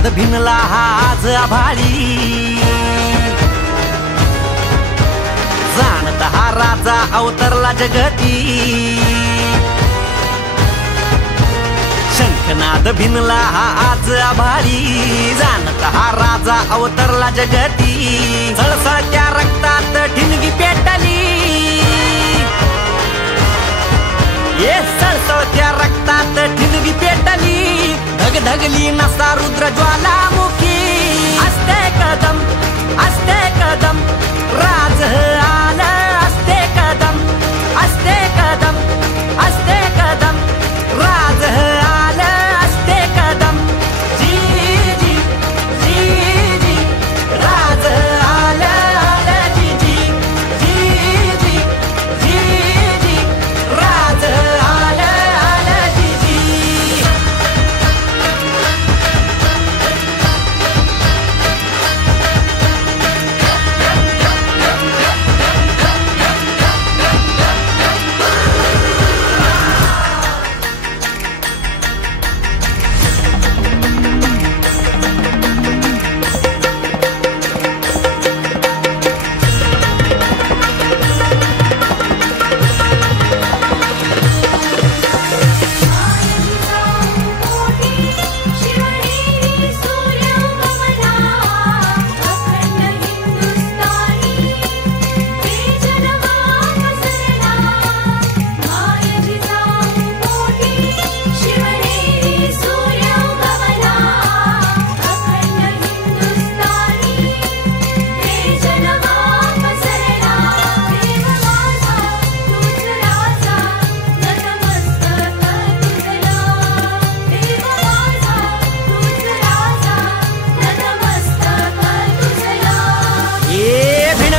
शंखनाद भिनला आज आभाळी, जाणता हा राजा अवतरला जगती। शंखनाद भिनला आज आभाळी, जाणता हा राजा अवतरला जगती। सळसळत्या रक्तात ठिणगी पेटली, ये सळसळत्या रक्तात ठिणगी पेटली। धगधगली नसा रुद्र ज्वालामुखी, असते कदम असते कदम राज आला, असते कदम असते कदम असते कदम राज आला, असते कदम। जी जी जी जी राज आला आला, जी जी जी जी जी जी राज आला आला, जी जी।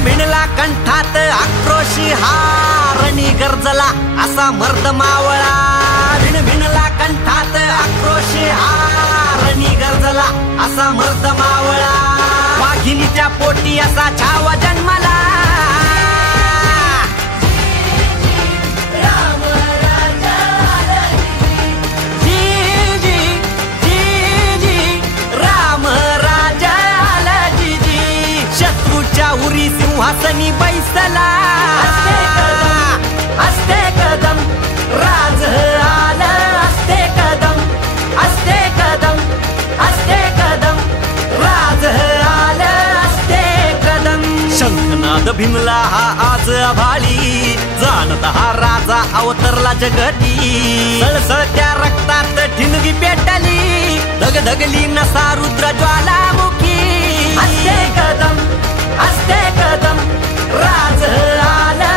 भिनला कंठात आक्रोशी हारणी गरजला असा मर्द मावळा। भिनला कंठात आक्रोशी हारणी गरजला असा मर्द मावळा। वाघिणीच्या पोटी असा छावा जन्मला, उरी सिंहासनी बैसला, असते कदम राज आला, असते कदम असते कदम असते कदम राज आला, असते कदम। शंखनाद भिनला आज आभाळी, जाणता हा राजा अवतरला जगती। सळसळत्या रक्तात ठिणगी पेटली, धगधगली नसा रुद्र ज्वालामुखी। असते कदम असते कदम राज आला,